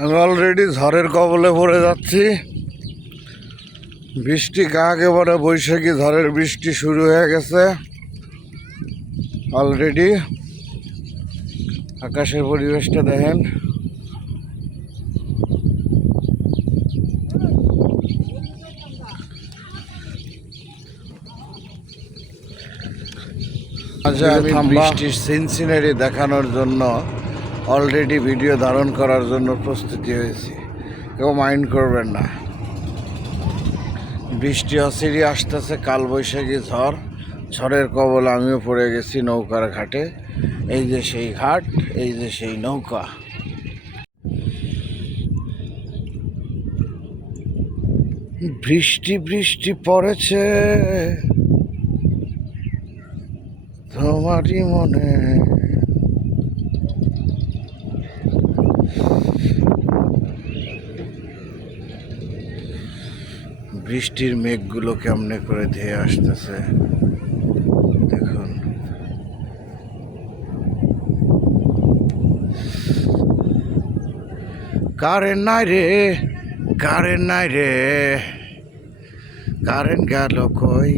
আমি অলরেডি ঝড়ের কবলে পড়ে যাচ্ছি। বৃষ্টি একেবারে বৈশাখী ঝড়ের বৃষ্টি শুরু হয়ে গেছে অলরেডি। আকাশের পরিবেশটা দেখেন। আচ্ছা, আমি বৃষ্টির সিনসিনারি দেখানোর জন্য অলরেডি ভিডিও ধারণ করার জন্য প্রস্তুতি হয়েছি। কেউ মাইন্ড করবেন না। বৃষ্টি অচিরে আসতেছে, কালবৈশাখী ঝড়। ঝড়ের কবলে আমিও পড়ে গেছি নৌকার ঘাটে। এই যে সেই ঘাট, এই যে সেই নৌকা। বৃষ্টি বৃষ্টি পড়েছে তোমারই মনে। বৃষ্টির মেঘগুলো কেমনে করে ধেয়ে আসতেছে দেখুন। কারেন্ট নাই রে, কারেন্ট নাই রে, কারেন্ট গেল কই।